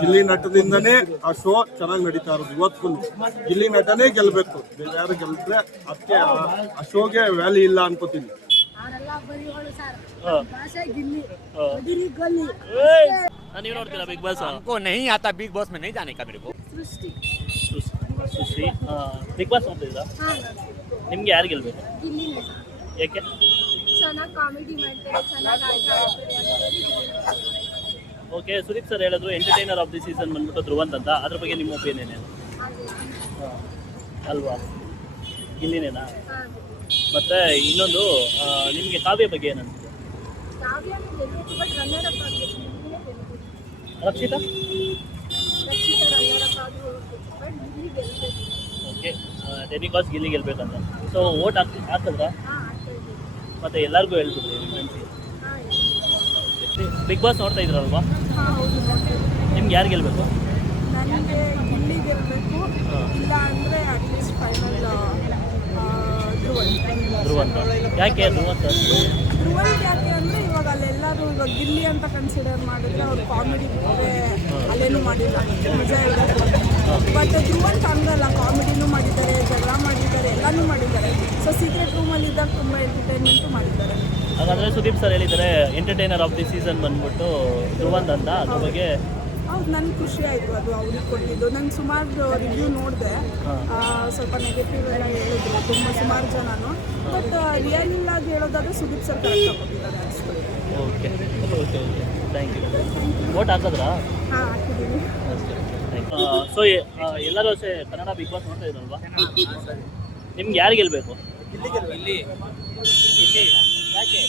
ಗಿಲ್ಲಿ ನಟದಿಂದನೇ ಆ ಶೋ ಚೆನ್ನಾಗಿ ನಡೀತಾ ಇರೋದು. ಇವತ್ತು ಗಿಲ್ಲಿ ನಟನೇ ಗೆಲ್ಬೇಕು, ಬೇರೆ ಯಾರು ಗೆಲ್ದ್ರೆ ಅದಕ್ಕೆ ಆ ಶೋಗೆ ವ್ಯಾಲ್ಯೂ ಇಲ್ಲ ಅನ್ಕೋತೀನಿ. ನೀವು ನೋಡ್ತೀರಾ ಬಿಗ್ ಬಾಸ್? हमको नहीं आता, बिग बॉस में नहीं जाने का मेरे को। ಸೃಷ್ಟಿ ಬಿಗ್ ಬಾಸ್ ನೋಡ್ತಿದ್ದೀರಾ? ನಿಮ್ಗೆ ಯಾರು ಗೆಲ್ಬೇಕು? ಯಾಕೆ? ಚೆನ್ನಾಗಿ ಕಾಮಿಡಿ ಮಾಡ್ತಾರೆ, ಚೆನ್ನಾಗಿ ಆಟ ಆಡ್ತಾರೆ. ಓಕೆ, ಸುದೀಪ್ ಸರ್ ಹೇಳಿದ್ರು ಎಂಟರ್ಟೈನರ್ ಆಫ್ ದಿ ಸೀಸನ್ ಬಂದ್ಬಿಟ್ಟು ಧ್ರುವಂತ್ ಅಂತ. ಅದ್ರ ಬಗ್ಗೆ ನಿಮ್ಮ ಒಪಿನಿಯನ್ ಏನು? ಅಲ್ವಾ, ಗಿಲ್ಲಿನೇನಾ? ಮತ್ತೆ ಇನ್ನೊಂದು ನಿಮಗೆ ಕಾವ್ಯ ಬಗ್ಗೆ ಏನಂತ? ರಕ್ಷಿತಾ ಓಕೆ, ಡೆನಿಕಾಸ್ ಗಿಲ್ಲಿ ಗೆಲ್ಬೇಕಂತ. ಸೊ ಓಟ್ ಹಾಕಿದ್ರಾ? ಮತ್ತೆ ಎಲ್ಲರಿಗೂ ಹೇಳ್ಬಿಡ್ರಿ ಫ್ರೆಂಡ್ಸ್. ಬಿಗ್ ಬಾಸ್ ನೋಡ್ತಾ ಇದ್ರಲ್ವಾ? ನಿಮ್ಗೆ ಯಾರು ಗೆಲ್ಬೇಕು? ನನಗೆ ಗಿಲ್ಲಿ ಗೆಲ್ಲಬೇಕು, ಇಲ್ಲ ಅಂದರೆ ಅಟ್ಲೀಸ್ಟ್ ಫೈನಲ್ ಧ್ರುವಂತ. ಯಾಕೆ ಧ್ರುವಂತ? ಧ್ರುವಂತ್ ಯಾಕೆ ಅಂದರೆ ಇವಾಗ ಅಲ್ಲೆಲ್ಲರೂ ಇವಾಗ ಗಿಲ್ಲಿ ಅಂತ ಕನ್ಸಿಡರ್ ಮಾಡಿದ್ರೆ ಅವ್ರು ಕಾಮಿಡಿ ಅಲ್ಲೇನೂ ಮಾಡಿಲ್ಲ, ಮಜಾ ಇರೋದು. ಬಟ್ ಧ್ರುವಂತ್ ಹಂಗಲ್ಲ, ಕಾಮಿಡಿನೂ ಮಾಡಿದ್ದಾರೆ, ಜಗಳ ಮಾಡಿದ್ದಾರೆ, ಎಲ್ಲನೂ ಮಾಡಿದ್ದಾರೆ. ಸೊ ಸೀಕ್ರೆಟ್ ರೂಮಲ್ಲಿ ಇದ್ದಾಗ ತುಂಬ ಎಂಟರ್ಟೈನ್ಮೆಂಟು ಮಾಡಿದ್ದಾರೆ. ಹಾಗಾದರೆ ಸುದೀಪ್ ಸರ್ ಹೇಳಿದ್ದಾರೆ ಎಂಟರ್ಟೈನರ್ ಆಫ್ ದಿ ಸೀಸನ್ ಬಂದ್ಬಿಟ್ಟು ಧ್ರುವಂತ್ ಅಂತ. ಅದ್ರ ಬಗ್ಗೆ ಹೌದು, ನನಗೆ ಖುಷಿ ಆಯಿತು ಅದು ಅವ್ರಿಗೆ ಕೊಟ್ಟಿದ್ದು. ನಾನು ಸುಮಾರು ರಿವ್ಯೂ ನೋಡಿದೆ, ಸ್ವಲ್ಪ ನೆಗೆಟಿವ್ ಎಲ್ಲ ಹೇಳಿದ್ರು ಸುಮಾರು ಜನನು. ಬಟ್ ರಿಯಲ್ ಆಗಿ ಹೇಳೋದಾದ್ರೆ ಸುದೀಪ್ ಸರ್ ಕರೆಕ್ಟಾಗಿ ಕೊಟ್ಟಿದ್ದಾರೆ ಅನಿಸ್ತು. Okay okay okay, thank you. Vote ಹಾಕಿದ್ರಾ? ಹಾಂ, ಹಾಕಿದ್ದೀನಿ. ಸೊ ಎಲ್ಲರೂ ಅಷ್ಟೇ ಕನ್ನಡ ಬಿಗ್ ಬಾಸ್ ನೋಡ್ತಾ ಇದ್ರಲ್ವಾ? ನಿಮ್ಗೆ ಯಾರು ಗೆಲ್ಬೇಕು? ಇಲ್ಲಿ ಯಾಕೆ?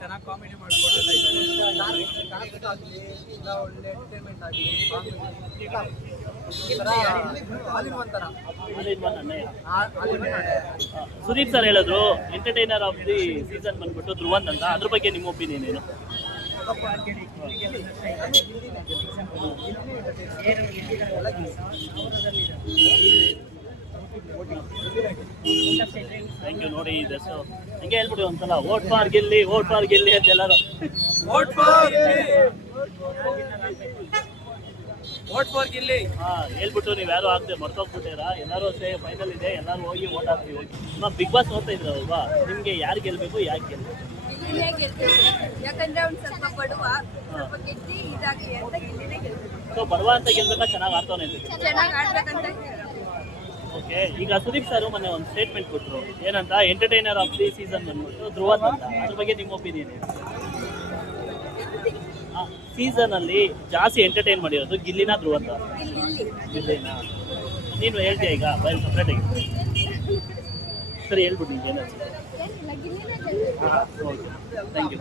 ಚೆನ್ನಾಗಿ ಕಾಮಿಡಿ ಮಾಡ್ಕೊಟ್ಟಿಲ್ಲ ಸುದೀಪ್ ಸರ್ ಹೇಳಿದ್ರು ಎಂಟರ್ಟೈನರ್ ಆಫ್ ದಿ ಸೀಸನ್ ಬಂದ್ಬಿಟ್ಟು ಧ್ರುವಂತ್ ಅಂತ. ಅದ್ರ ಬಗ್ಗೆ ನಿಮ್ಮ ಒಪಿನಿಯನ್ ಏನು? Thank you. ನೋಡಿ ಇದೆಷ್ಟು ಹಂಗೆ ಹೇಳ್ಬಿಡಿ ಒಂದ್ಸಲ, vote for Gilli, vote for Gilli ಅಂತ ಎಲ್ಲರೂ. वोट फॉर गिल्ली ಹೇಳ್ಬಿಟ್ಟು ನೀವು ಯಾರು ಆಗದೆ ಮರ್ತೋಗ್ಬಿಟ್ಟಿರಾ? ಎಲ್ಲರೂ ಅಷ್ಟೇ, ಫೈನಲ್ ಇದೆ, ಎಲ್ಲರೂ ಹೋಗಿ ವೋಟ್ ಹಾಕ್ತೀವಿ. ಹೋಗಿ ಬಿಗ್ ಬಾಸ್ ನೋಡ್ತಾ ಇದ್ರಲ್ವಾ? ನಿಮಗೆ ಯಾರು ಗೆಲ್ಬೇಕು, ಯಾಕೆ ಗೆಲ್ಬೇಕು? ಗಿಲ್ಲಿನೇ ಗೆಲ್ಬೇಕು, ಯಾಕಂದ್ರೆ ಅವ್ನು ಸ್ವಲ್ಪ ಬಡವ, ಸ್ವಲ್ಪ ಗೆದ್ದಿ ಇದಾಗಿ ಅಂತ ಗಿಲ್ಲಿನೇ ಗೆಲ್ಬೇಕು. ಸೊ ಬಡವ ಅಂತ ಗೆಲ್ಬೇಕಾ, ಚೆನ್ನಾಗಿ ಆಡ್ತಾನೆ ಅಂತ? ಚೆನ್ನಾಗಿ ಆಡ್ಬೇಕಂತ. ಓಕೆ, ಈಗ ಸುದೀಪ್ ಸರ್ ಮೊನ್ನೆ ಒಂದು ಸ್ಟೇಟ್ಮೆಂಟ್ ಕೊಟ್ಟರು, ಏನಂತ ಎಂಟರ್ಟೈನರ್ ಆಫ್ ದಿ ಸೀಸನ್ ಬಂದ್ಬಿಟ್ಟು ಧ್ರುವಂತ್ ಅಂತ. ಅದ್ರ ಬಗ್ಗೆ ನಿಮ್ಮ ಒಪಿನಿಯನ್ ಏನು? ಸೀಸನ್ ಅಲ್ಲಿ ಜಾಸ್ತಿ ಎಂಟರ್ಟೈನ್ ಮಾಡಿರೋದು ಗಿಲ್ಲಿನ ಧ್ರುವಂತ? ಗಿಲ್ಲಿನ. ನೀನು ಹೇಳ್ತೀಯ ಈಗ ಬಯಲು ಸಪ್ರೇಟ್ ಆಗಿ? ಸರಿ, ಹೇಳ್ಬಿಟ್ಟು ನೀವು ಏನಾದ್ರು. Thank you.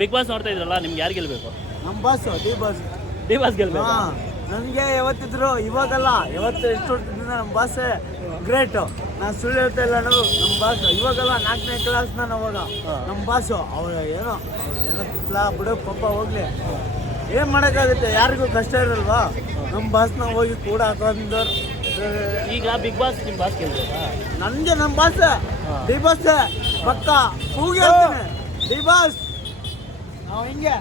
ಬಿಗ್ ಬಾಸ್ ನೋಡ್ತಾ ಇದ್ರಲ್ಲ, ನಿಮ್ಗೆ ಯಾರು ಗೆಲ್ಬೇಕು? ನಮ್ಮ ಬಾಸ್ ಡಿ ಬಾಸ್ ಗೆಲ್ಬೇಕು. ನನಗೆ ಯಾವತ್ತಿದ್ರು ಇವಾಗಲ್ಲ, ಯಾವತ್ತು ಎಷ್ಟು ಹೊತ್ತಿದ್ದ ನಮ್ಮ ಬಾಸ್ ಗ್ರೇಟು. ನಾನು ಸುಳ್ಳು ಹೇಳ್ತಾ ಇಲ್ಲ, ನಾವು ನಮ್ಮ ಬಾಸ್ ಇವಾಗಲ್ಲ 4ನೇ ಕ್ಲಾಸ್ ನಾನು ಅವಾಗ. ನಮ್ಮ ಬಾಸು ಅವ್ರು ಏನೋ ತಿಕ್ಲ ಬಿಡೋ ಪಾಪ ಹೋಗ್ಲಿ, ಏನು ಮಾಡೋಕ್ಕಾಗುತ್ತೆ, ಯಾರಿಗೂ ಕಷ್ಟ ಇರಲ್ವಾ. ನಮ್ಮ ಬಾಸ್ನ ಹೋಗಿ ಕೂಡ ಹಾಕೊಂಡವ್ರು. ಈಗ ಬಿಗ್ ಬಾಸ್ ನಿಮ್ಮ ಬಾಸ್ ಗೆಲ್ಬೇಕಾ? ನನಗೆ ನಮ್ಮ ಬಾಸ್ ಡಿ ಬಾಸ್ ಪಕ್ಕ ಕೂಗಿ ಹೇಳ್ತೀನಿ, ಡಿ ಬಾಸ್ ನಾವು ಹಿಂಗೆ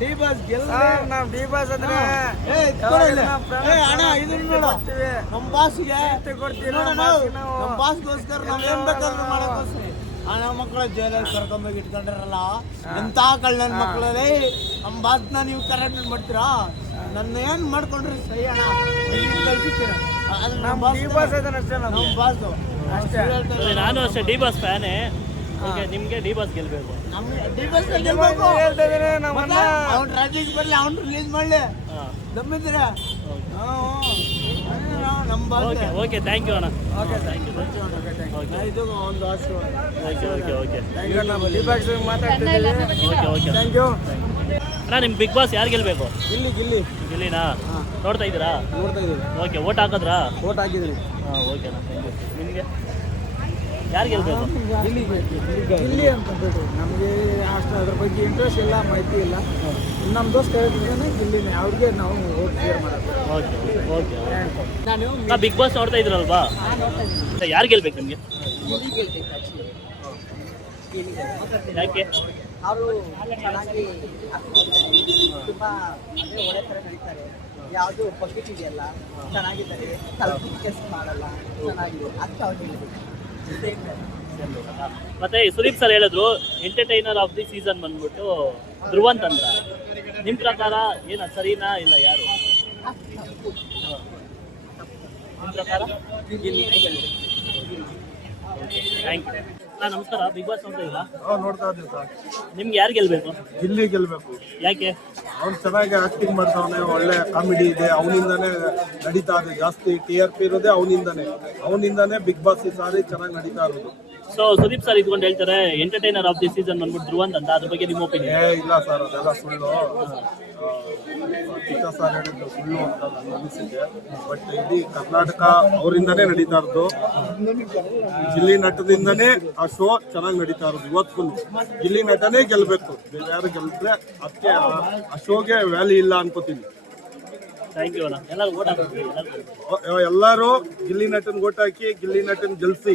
ಡಿ ಬಾಸ್ ನಾವು ಡಿ ಬಾಸ್ ಅಂದ್ರೆ ಅಣ್ಣ ಇದನ್ನ ನೋಡು, ನಮ್ಮ ಬಾಸ್ಗೆ ಕೊಡ್ತೀವಿ. ನಮ್ಮ ಬಾಸ್ಗೋಸ್ಕರ ನಾವು ಏನ್ ಬೇಕಾದ್ರೂ ಮಾಡೋಕ್ಕೋಸ್ಕರ ನಮ್ಮ ಮಕ್ಕಳ ಜೈಲಲ್ಲಿ ಕರ್ಕೊಂಡೋಗಿ ಇಟ್ಕೊಂಡ್ರಲ್ಲ, ಎಂಥ ಕಳ್ಳನ ಮಕ್ಕಳಲ್ಲಿ ನಮ್ಮ ಬಾಸ್ನ ನೀವು ಕರೆಕ್ಟ್ ಮಾಡ್ತೀರಾ? ನನ್ನ ಏನು ಮಾಡ್ಕೊಂಡ್ರಿ ಸರಿ ಅಣ್ಣ, ನಮ್ಮ ಬಾಸ್ ನಮ್ಮ ಬಾಸು ಅಷ್ಟೇ. ನಾನು ಅಷ್ಟೇ ಡಿ ಬಾಸ್ ಫ್ಯಾನೇ. ನಿಮಗೆ ಡಿ ಬಾಸ್ ಗೆಲ್ಬೇಕು? ಅವ್ನು ರಾಜೇಶ್ ಬರ್ಲಿ, ಅವ್ನು ರಿಲೀಸ್ ಮಾಡಲಿ, ದಮ್ಮಿದ್ರೆ ನಮ್ಮ ಬಾಸ್. ಓಕೆ, ಥ್ಯಾಂಕ್ ಯು ಅಣ್ಣ. Okay, thank you. ಇದು ಒಂದು ಆಶೀರ್ವಾದ. ಓಕೆ ಓಕೆ ಓಕೆ ಮಾತಾಡ್ತಿದ್ದೀವಿ. ಓಕೆ ಓಕೆ, ಥ್ಯಾಂಕ್ ಯು ಅಣ್ಣ. ನಿಮ್ಮ ಬಿಗ್ ಬಾಸ್ ಯಾರು ಗೆಲ್ಬೇಕು? ಗಿಲ್ಲಿನಾ? ನೋಡ್ತಾ ಇದ್ದೀರಾ? ನೋಡ್ತಾ ಇದ್ದೀವಿ. Okay, vote ಹಾಕಿದ್ರಾ? ವೋಟ್ ಹಾಕಿದ್ರಿ. ಹಾಂ, ಓಕೆ ಅಣ್ಣ, ಥ್ಯಾಂಕ್ ಯು. ನಿಮಗೆ ಯಾರು ಗೆಲ್ಬೇಕು? ಗಿಲ್ಲಿ ಅಂತ ಬಿಟ್ಟು ನಮಗೆ ಅಷ್ಟು ಅದ್ರ ಬಗ್ಗೆ ಇಂಟ್ರೆಸ್ಟ್ ಇಲ್ಲ, ಮಾಹಿತಿ ಇಲ್ಲ. ನಮ್ಮ ದೋಸ್ತ ಹೇಳಿದ್ರೆ ಗಿಲ್ಲಿನೇ, ಅವ್ರಿಗೆ ನಾವು ವೋಟ್ ಕ್ಲಿಯರ್ ಮಾಡೋದು. Okay okay. ನಾನು ಬಿಗ್ ಬಾಸ್ ನೋಡ್ತಾ ಇದ್ರಲ್ವಾ? ಯಾರು ಗೆಲ್ಬೇಕು ನಿಮಗೆ? ಯಾಕೆ? ಅವರು ಚೆನ್ನಾಗಿ ತುಂಬ ಅಂದರೆ ಒಳ್ಳೆ ಥರ ನಡೀತಾರೆ. ಯಾವುದು ಪಬ್ಲಿಕ್ ಇದೆಯಲ್ಲ ಚೆನ್ನಾಗಿದ್ದಾರೆ, ತಲುಪಿ ಕೆಲಸ ಮಾಡಲ್ಲ, ಚೆನ್ನಾಗಿದೆ ಅದಕ್ಕೆ ಅವ್ರಿಗೆ ಮತ್ತೆ ಸುದೀಪ್ ಸರ್ ಹೇಳಿದ್ರು ಎಂಟರ್ಟೈನರ್ ಆಫ್ ದಿ ಸೀಸನ್ ಬಂದ್ಬಿಟ್ಟು ಧ್ರುವಂತ್ ಅಂತ. ನಿಮ್ಮ ಪ್ರಕಾರ ಏನ ಸರಿನಾ ಇಲ್ಲ ಯಾರು? ನಿಮ್ಮ ಪ್ರಕಾರ? Thank you. ನಮಸ್ಕಾರ. ಬಿಗ್ ಬಾಸ್ ನೋಡ್ತಾ ಇಲ್ಲ? ನೋಡ್ತಾ ಇದ್ದೀವಿ ಸರ್. ನಿಮ್ಗೆ ಯಾರು ಗೆಲ್ಬೇಕು? ಗಿಲ್ಲಿ ಗೆಲ್ಬೇಕು. ಯಾಕೆ? ಅವ್ನು ಚೆನ್ನಾಗಿ ಆಕ್ಟಿಂಗ್ ಮಾಡ್ತಾವನೆ, ಒಳ್ಳೆ ಕಾಮಿಡಿ ಇದೆ, ಅವನಿಂದಾನೇ ನಡೀತಾ ಇದೆ. ಜಾಸ್ತಿ TRP ಇರೋದೇ ಅವನಿಂದಾನೇ ಬಿಗ್ ಬಾಸ್ ಈ ಸಾರಿ ಚೆನ್ನಾಗಿ ನಡೀತಾ ಇರೋದು. ಸೊ ಸುದೀಪ್ ಸರ್ ಇದ್ಕೊಂಡು ಹೇಳ್ತಾರೆ ಎಂಟರ್ಟೈನರ್ ಆಫ್ ದಿ ಸೀಸನ್ ಬಂದ್ಬಿಟ್ಟು ಧ್ರುವಂತ್ ಅಂತ. ಅದ್ರ ಬಗ್ಗೆ ನಿಮ್ಮ ಒಪಿನಿಯನ್? ಇಲ್ಲ ಸರ್, ಅದೆಲ್ಲ ಸುಳ್ಳು. ಕಿತ್ತ ಸರ್ ಹೇಳಿದ್ದು ಸುಳ್ಳು ಅಂತ ನನ್ನ ಅನಿಸಿಕೆ. ಬಟ್ ಇಡೀ ಕರ್ನಾಟಕ ಅವರಿಂದಾನೇ ನಡೀತಾ ಇರೋದು. ಗಿಲ್ಲಿ ನಟದಿಂದನೇ ಆ ಶೋ ಚೆನ್ನಾಗಿ ನಡೀತಾ ಇರೋದು. ಇವತ್ತು ಗಿಲ್ಲಿ ನಟನೇ ಗೆಲ್ಬೇಕು, ಬೇರೆ ಯಾರು ಗೆಲ್ದ್ರೆ ಅದಕ್ಕೆ ಆ ಶೋಗೆ ವ್ಯಾಲ್ಯೂ ಇಲ್ಲ ಅನ್ಕೋತೀನಿ. ಥ್ಯಾಂಕ್ ಯು ಅಣ್ಣ. ಎಲ್ಲರೂ ಓಟ್ ಹಾಕ್ತೀವಿ. ಎಲ್ಲರೂ ಗಿಲ್ಲಿ ನಟನ್ ಓಟ್ ಹಾಕಿ ಗಿಲ್ಲಿ ನಟನ್ ಗೆಲ್ಸಿ.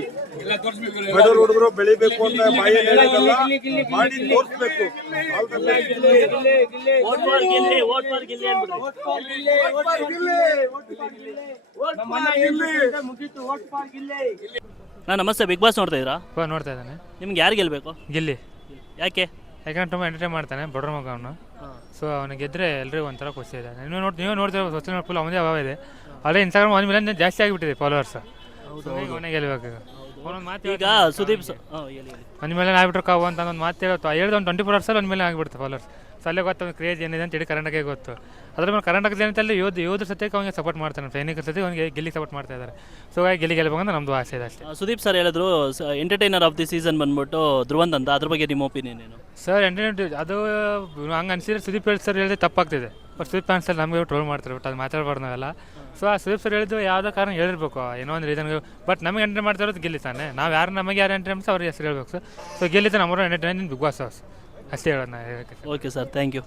ಬಡವ್ರ ಹುಡುಗರು ಬೆಳಿಬೇಕು ಅಂತ ಬಾಯಲ್ಲಿ ಹೇಳೋದಲ್ಲ, ಮಾಡಿ ತೋರಿಸ್ಬೇಕು. Vote for Gilli, vote for Gilli ಅಂದ್ಬಿಡ್ರಿ. ನಮಸ್ತೆ. ಬಿಗ್ ಬಾಸ್ ನೋಡ್ತಾ ಇದ್ದೀರಾ? ನೋಡ್ತಾ ಇದ್ದಾನೆ. ನಿಮ್ಗೆ ಯಾರು ಗೆಲ್ಬೇಕು? ಗಿಲ್ಲಿ. ಯಾಕೆ? ಯಾಕಂದ್ರೆ ತುಂಬ ಎಂಟರ್ಟೈನ್ ಮಾಡ್ತಾನೆ, ಬಡ್ರ ಮಗ ಅವನು. ಸೊ ಅವನಿಗೆ ಗೆದ್ದರೆ ಎಲ್ರಿಗೂ ಒಂಥರ ಖುಷಿ ಇದೆ. ನೀವು ನೋಡ್ತೀರ ಸೋಷಿಯಲ್ ಫುಲ್ ಅವನದೇ ಅಭಾವ ಇದೆ. ಅಲ್ಲೇ ಇನ್ಸ್ಟಾಗ್ರಾಮ್ 1 ಮಿಲಿಯನ್ ಜಾಸ್ತಿ ಆಗಿಬಿಟ್ಟಿದೆ ಫಾಲೋವರ್ಸ್. ಅವನೇ ಗೆಲ್ಬೇಕು. ಒಂದೊಂದು ಮಾತು ಈಗ ಸುದೀಪ್ 1 ಮಿಲಿಯನ್ ಆಗಿಬಿಟ್ರು ಕಾವು ಅಂತ ಒಂದು ಮಾತು ಹೇಳಿದ ಒಂದು 24 ಅವರ್ಸಲ್ಲಿ 1 ಮಿಲಿಯನ್ ಆಗಿಬಿಡುತ್ತೆ ಫಾಲೋವರ್ಸ್. ಸೊ ಅಲ್ಲೇ ಗೊತ್ತು ಅವ್ನು ಕ್ರೇಜ್ ಏನಿದೆ ಅಂತ ಇಡೀ ಕರ್ನಾಟಕಕ್ಕೆ ಗೊತ್ತು. ಅದ್ರ ಮೇಲೆ ಕರ್ನಾಟಕದ ಏನಂತಲ್ಲಿ ಯೋಧರ ಸತ್ಯಕ್ಕೆ ಅವನಿಗೆ ಸಪೋರ್ಟ್ ಮಾಡ್ತಾನೆ, ಸೈನಿಕರ ಸತ್ಯಕ್ಕೆ ಅವನಿಗೆ ಗಿಲ್ಲಿ ಸಪೋರ್ಟ್ ಮಾಡ್ತಾ ಇದ್ದಾರೆ. ಸೊ ಗಿಲ್ಲಿ ಗೆಲ್ಬೇಕಂತ ನಮ್ಮದು ಆಸೆ ಇದೆ ಅಷ್ಟೇ. ಸುದೀಪ್ ಸರ್ ಹೇಳಿದ್ರು ಎಂಟರ್ಟೈನರ್ ಆಫ್ ದಿ ಸೀಸನ್ ಬಂದ್ಬಿಟ್ಟು ಧ್ರುವಂತ್ ಅಂತ. ಅದ್ರ ಬಗ್ಗೆ ನಿಮ್ಮ ಒಪಿನಿಯನ್ ಏನು? ಸರ್ ಎಂಟರ್ಟೈನ್ಮೆಂಟ್ ಅದು ಹಂಗೆ ಅನಿಸಿದ್ರೆ ಸುದೀಪ್ ಸರ್ ಹೇಳಿದ್ರೆ ತಪ್ಪಾಗ್ತಿದೆ. ಬಟ್ ಸುದೀಪ್ ಫ್ಯಾನ್ಸ್ ಅಲ್ಲಿ ನಮಗೆ ಟ್ರೋಲ್ ಮಾಡ್ತಾರೆ, ಬಟ್ ಅದು ಮಾತಾಡ್ಬಾರ್ದು ನಾವೆಲ್ಲ. ಸೊ ಆ ಸುದೀಪ್ ಸರ್ ಹೇಳಿದ್ದು ಯಾವುದೋ ಕಾರಣ ಹೇಳಿರ್ಬೇಕು, ಏನೋ ಒಂದು ರೀಸನ್ಗೆ. ಬಟ್ ನಮಗೆ ಎಂಟರ್ಟೈನ್ ಮಾಡ್ತಾ ಇರೋದು ಗಿಲ್ಲಿ ತಾನೆ. ನಾವು ಯಾರು ನಮಗೆ ಯಾರು ಎಂಟರ್ಟೈನ್ಮೆಂಟ್ಸ್ ಅವ್ರಿಗೆ ಹೆಸರು ಹೇಳ್ಬೇಕು ಸರ್. ಸೊ ಗಿಲ್ಲಿ ನಮ್ಮೂರ ಎಂಟರ್ಟೈನ್ ಬಿಗ್ ಬಾಸ್ ಅಷ್ಟೇ ಹೇಳೋದು ನಾ. Okay sir, thank you.